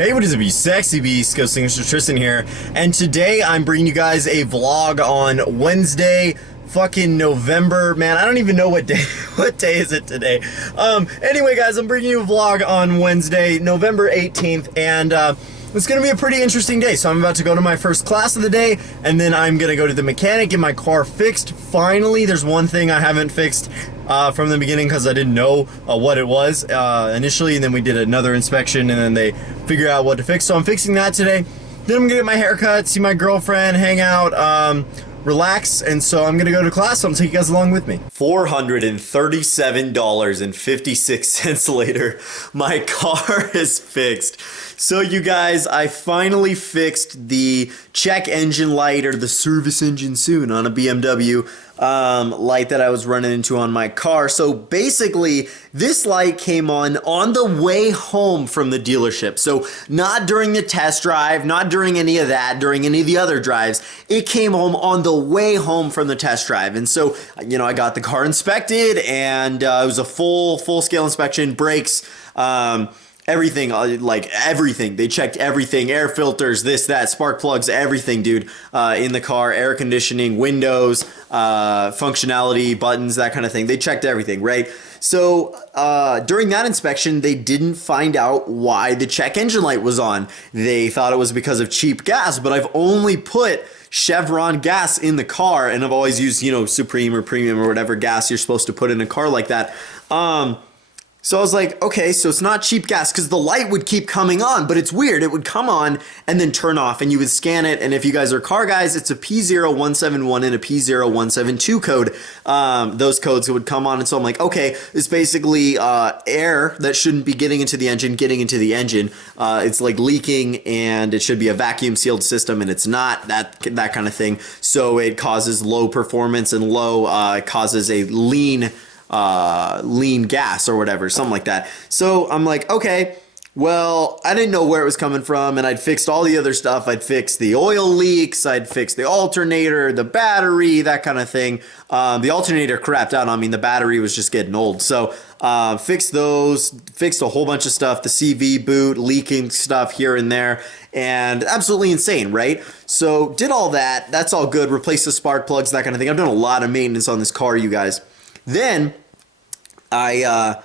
Hey, what is it, be sexy beast? GhostSickness, Tristan here, and today I'm bringing you guys a vlog on Wednesday, fucking November. Man, I don't even know what day. What day is it today? Anyway, guys, I'm bringing you a vlog on Wednesday, November 18th, and it's gonna be a pretty interesting day. So I'm about to go to my first class of the day, and then I'm gonna go to the mechanic, get my car fixed. Finally, there's one thing I haven't fixed from the beginning because I didn't know what it was initially, and then we did another inspection, and then they figure out what to fix. So I'm fixing that today. Then I'm gonna get my hair cut, see my girlfriend, hang out, relax, and so I'm gonna go to class. So I'm gonna take you guys along with me. $437.56 later, my car is fixed. So you guys, I finally fixed the check engine light, or the service engine soon, on a BMW light that I was running into on my car. So basically, this light came on the way home from the dealership. So not during the test drive, not during any of that, during any of the other drives. It came home on the way home from the test drive. And so, you know, I got the car inspected, and it was a full-scale inspection, brakes, everything, like everything. They checked everything, air filters, this, that, spark plugs, everything, dude, in the car, air conditioning, windows, functionality, buttons, that kind of thing. They checked everything, right? So during that inspection, they didn't find out why the check engine light was on. They thought it was because of cheap gas, but I've only put Chevron gas in the car, and I've always used, you know, Supreme or Premium or whatever gas you're supposed to put in a car like that. So I was like, okay, so it's not cheap gas, because the light would keep coming on, but it's weird. It would come on and then turn off, and you would scan it, and if you guys are car guys, it's a P0171 and a P0172 code. Those codes would come on, and so I'm like, okay, it's basically air that shouldn't be getting into the engine, it's like leaking, and it should be a vacuum sealed system, and it's not, that kind of thing. So it causes low performance, and it causes a lean gas or whatever, something like that. So I'm like, okay, well, I didn't know where it was coming from, and I'd fixed all the other stuff. I'd fixed the oil leaks, I'd fixed the alternator, the battery, that kind of thing. The alternator crapped out on me, and the battery was just getting old. So fixed those, fixed a whole bunch of stuff, the CV boot, leaking stuff here and there, and absolutely insane, right? So did all that, that's all good, replaced the spark plugs, that kind of thing. I've done a lot of maintenance on this car, you guys. Then I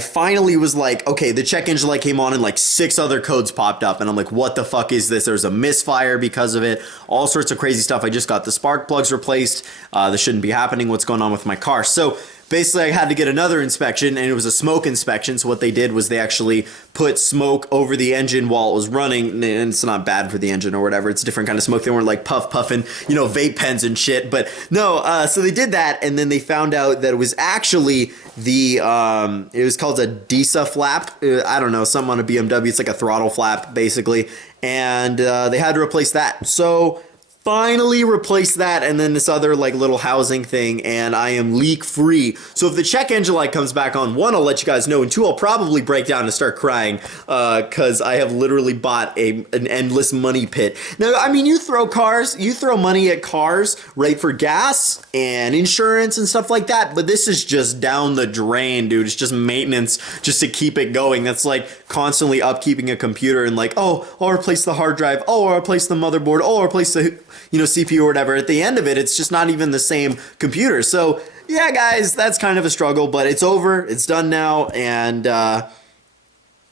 finally was like, okay, the check engine light came on, and like 6 other codes popped up, and I'm like, what the fuck is this? There's a misfire because of it, all sorts of crazy stuff. I just got the spark plugs replaced. This shouldn't be happening. What's going on with my car? So basically, I had to get another inspection, and it was a smoke inspection. So what they did was they actually put smoke over the engine while it was running, and it's not bad for the engine or whatever. It's a different kind of smoke. They weren't like puffing, you know, vape pens and shit. But no, so they did that, and then they found out that it was actually the, it was called a DISA flap. I don't know, something on a BMW. It's like a throttle flap, basically. And they had to replace that. So finally replaced that, and then this other like little housing thing, and I am leak free. So if the check engine light comes back on, 1, I'll let you guys know, and 2, I'll probably break down and start crying because I have literally bought an endless money pit. Now, I mean, you throw money at cars, right, for gas and insurance and stuff like that, but this is just down the drain, dude. It's just maintenance just to keep it going. That's like constantly upkeeping a computer, and like, oh, I'll replace the hard drive, oh, I'll replace the motherboard, oh, I'll replace the, you know, CPU or whatever. At the end of it, it's just not even the same computer. So yeah, guys, that's kind of a struggle, but it's over, it's done now, and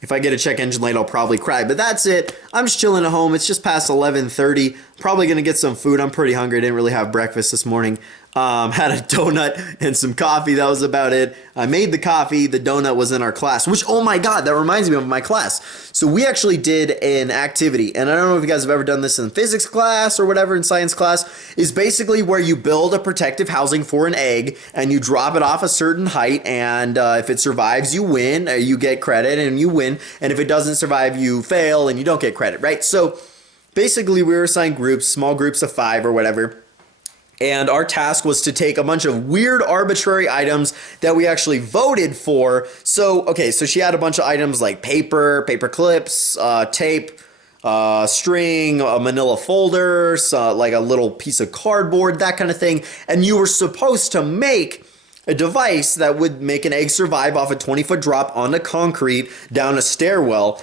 if I get a check engine light, I'll probably cry, but that's it. I'm just chilling at home. It's just past 11:30. Probably gonna get some food. I'm pretty hungry. I didn't really have breakfast this morning. Had a donut and some coffee. That was about it. I made the coffee. The donut was in our class, which, oh my God, that reminds me of my class. So we actually did an activity, and I don't know if you guys have ever done this in physics class or whatever, in science class, is basically where you build a protective housing for an egg, and you drop it off a certain height, and if it survives, you win, you get credit, and you win, and if it doesn't survive, you fail, and you don't get credit, right? So basically, we were assigned groups, small groups of 5 or whatever, and our task was to take a bunch of weird arbitrary items that we actually voted for. So, okay, so she had a bunch of items like paper clips, tape, string, a manila folder, like a little piece of cardboard, that kind of thing. And you were supposed to make a device that would make an egg survive off a 20-foot drop onto concrete down a stairwell.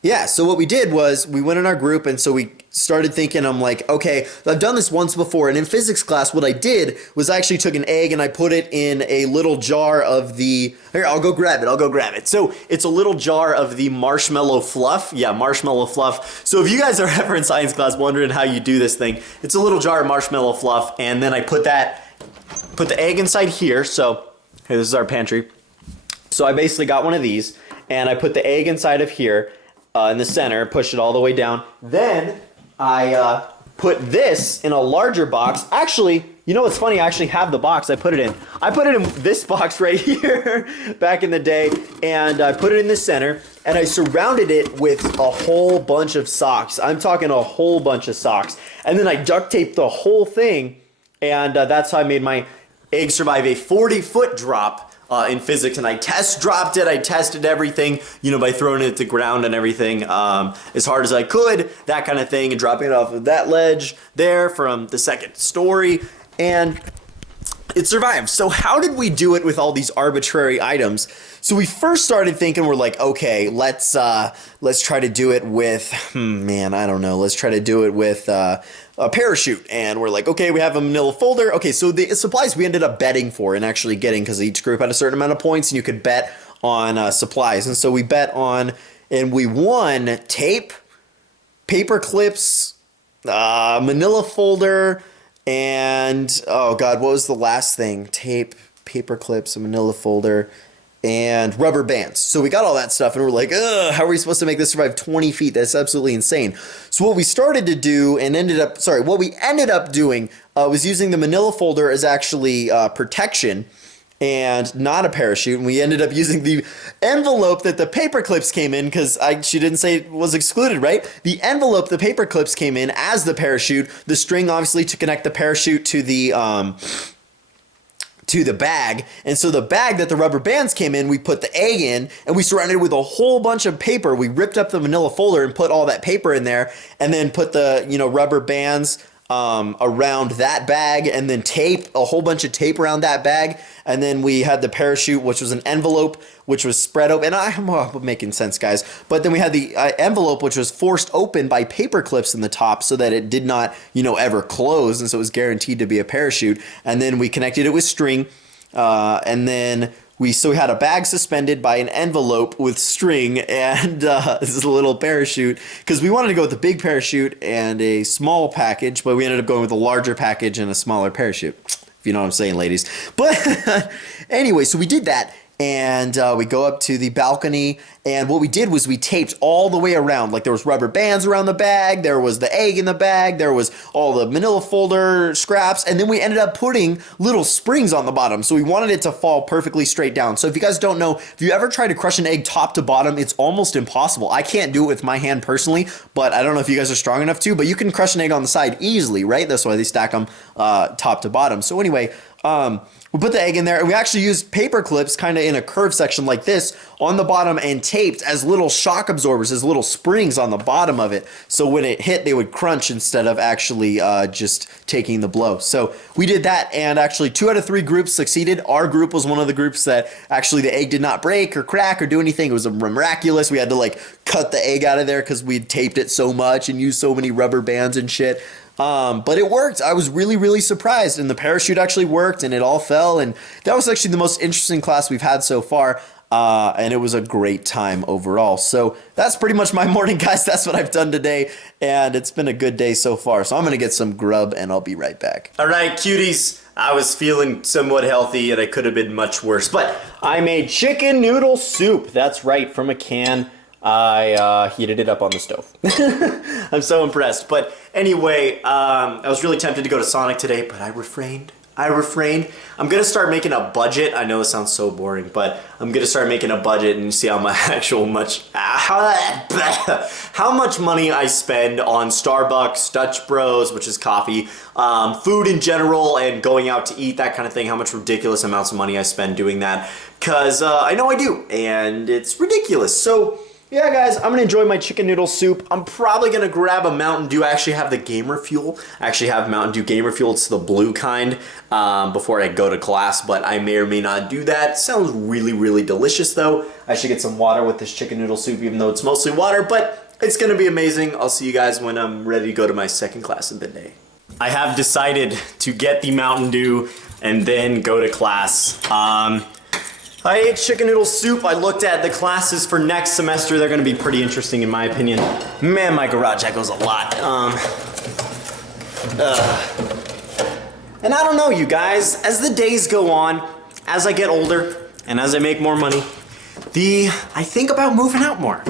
Yeah, so what we did was we went in our group, and so we started thinking, I'm like, okay, I've done this once before, and in physics class what I did was I actually took an egg and I put it in a little jar of the, here, I'll go grab it. So it's a little jar of the marshmallow fluff. Yeah, marshmallow fluff. So if you guys are ever in science class wondering how you do this thing, it's a little jar of marshmallow fluff, and then I put the egg inside here. So here, this is our pantry. So I basically got one of these, and I put the egg inside of here, in the center, push it all the way down. Then I put this in a larger box. Actually, you know what's funny? I actually have the box I put it in. I put it in this box right here back in the day, and I put it in the center, and I surrounded it with a whole bunch of socks. I'm talking a whole bunch of socks. And then I duct taped the whole thing, and that's how I made my egg survive a 40-foot drop in physics, and I test dropped it. I tested everything, you know, by throwing it to the ground and everything as hard as I could, that kind of thing, and dropping it off of that ledge there from the second story, and it survived. So how did we do it with all these arbitrary items? So we first started thinking, we're like, okay, let's try to do it with, I don't know, let's try to do it with a parachute. And we're like, okay, we have a manila folder. Okay, so the supplies we ended up betting for and actually getting, because each group had a certain amount of points and you could bet on supplies. And so we bet on, and we won tape, paper clips, manila folder, and oh god, what was the last thing? Tape, paper clips, a manila folder, and rubber bands. So we got all that stuff, and we're like, ugh, how are we supposed to make this survive 20 feet? That's absolutely insane. So what we started to do and what we ended up doing was using the manila folder as actually protection and not a parachute. And we ended up using the envelope that the paper clips came in, because she didn't say it was excluded, right? The envelope the paper clips came in as the parachute, the string obviously to connect the parachute to the bag. And so the bag that the rubber bands came in, we put the egg in, and we surrounded it with a whole bunch of paper. We ripped up the manila folder and put all that paper in there, and then put the, you know, rubber bands around that bag, and then a whole bunch of tape around that bag. And then we had the parachute, which was an envelope, which was spread open. And I'm making sense, guys. But then we had the envelope, which was forced open by paper clips in the top so that it did not, you know, ever close. And so it was guaranteed to be a parachute. And then we connected it with string. And then we had a bag suspended by an envelope with string, and this is a little parachute, because we wanted to go with a big parachute and a small package, but we ended up going with a larger package and a smaller parachute, if you know what I'm saying, ladies. But anyway, so we did that, and we go up to the balcony, and what we did was we taped all the way around. Like, there was rubber bands around the bag, there was the egg in the bag, there was all the manila folder scraps, and then we ended up putting little springs on the bottom. So we wanted it to fall perfectly straight down. So if you guys don't know, if you ever try to crush an egg top to bottom, it's almost impossible. I can't do it with my hand personally, but I don't know if you guys are strong enough to, but you can crush an egg on the side easily, right? That's why they stack them top to bottom. So anyway, we put the egg in there, and we actually used paper clips kind of in a curved section like this on the bottom, and taped as little shock absorbers, as little springs on the bottom of it. So when it hit, they would crunch instead of actually just taking the blow. So we did that, and actually 2 out of 3 groups succeeded. Our group was one of the groups that actually the egg did not break or crack or do anything. It was miraculous. We had to like cut the egg out of there because we'd taped it so much and used so many rubber bands and shit. But it worked. I was really, really surprised, and the parachute actually worked, and it all fell, and that was actually the most interesting class we've had so far, and it was a great time overall. So that's pretty much my morning, guys. That's what I've done today, and it's been a good day so far. So I'm going to get some grub, and I'll be right back. All right, cuties. I was feeling somewhat healthy, and I could have been much worse, but I made chicken noodle soup. That's right, from a can. I heated it up on the stove. I'm so impressed. But anyway, I was really tempted to go to Sonic today, but I refrained. I'm going to start making a budget. I know it sounds so boring, but I'm going to start making a budget and see how how much money I spend on Starbucks, Dutch Bros, which is coffee, food in general, and going out to eat, that kind of thing, how much ridiculous amounts of money I spend doing that. Because I know I do, and it's ridiculous. So yeah, guys, I'm gonna enjoy my chicken noodle soup. I'm probably gonna grab a Mountain Dew. I actually have the Gamer Fuel. I actually have Mountain Dew Gamer Fuel. It's the blue kind before I go to class, but I may or may not do that. Sounds really, really delicious, though. I should get some water with this chicken noodle soup, even though it's mostly water, but it's gonna be amazing. I'll see you guys when I'm ready to go to my second class of the day. I have decided to get the Mountain Dew and then go to class. I ate chicken noodle soup. I looked at the classes for next semester. They're gonna be pretty interesting in my opinion. Man, my garage echoes a lot. And I don't know, you guys, as the days go on, as I get older, and as I make more money, I think about moving out more.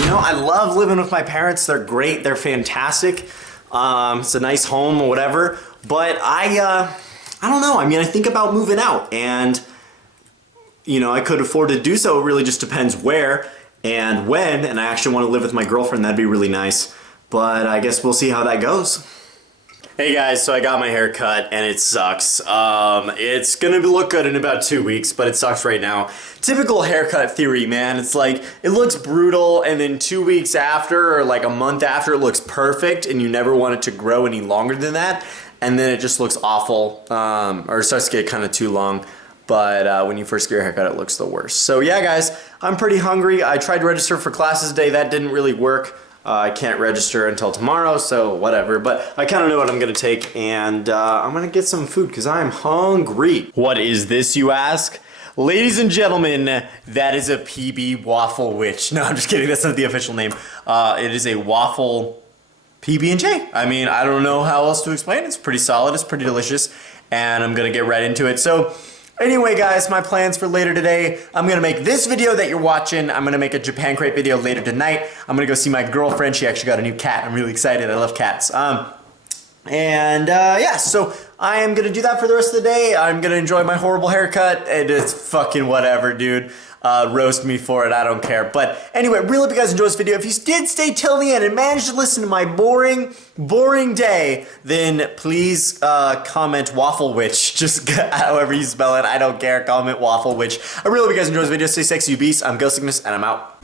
You know, I love living with my parents. They're great, they're fantastic. It's a nice home or whatever, but I don't know. I mean, I think about moving out, and you know, I could afford to do so. It really just depends where and when, and I actually want to live with my girlfriend. That'd be really nice, but I guess we'll see how that goes. Hey guys, so I got my hair cut and it sucks. It's gonna look good in about 2 weeks, but it sucks right now. Typical haircut theory, man. It's like, it looks brutal and then 2 weeks after or like a month after it looks perfect and you never want it to grow any longer than that. And then it just looks awful, or it starts to get kind of too long. But when you first get your haircut, it looks the worst. So yeah, guys, I'm pretty hungry. I tried to register for classes today. That didn't really work. I can't register until tomorrow, so whatever. But I kind of know what I'm going to take, and I'm going to get some food because I'm hungry. What is this, you ask? Ladies and gentlemen, that is a PB Waffle Witch. No, I'm just kidding. That's not the official name. It is a waffle PB&J. I mean, I don't know how else to explain it. It's pretty solid. It's pretty delicious, and I'm going to get right into it. So anyway, guys, my plans for later today, I'm going to make this video that you're watching. I'm going to make a Japan crate video later tonight. I'm going to go see my girlfriend. She actually got a new cat. I'm really excited. I love cats. Yeah, so I am going to do that for the rest of the day. I'm going to enjoy my horrible haircut. And it's fucking whatever, dude. Roast me for it. I don't care. But anyway, really hope you guys enjoyed this video. If you did stay till the end and managed to listen to my boring day, then please comment Waffle Witch. Just however you spell it. I don't care. Comment Waffle Witch. I really hope you guys enjoyed this video. Stay sexy, you beasts. I'm GhostSickness, and I'm out.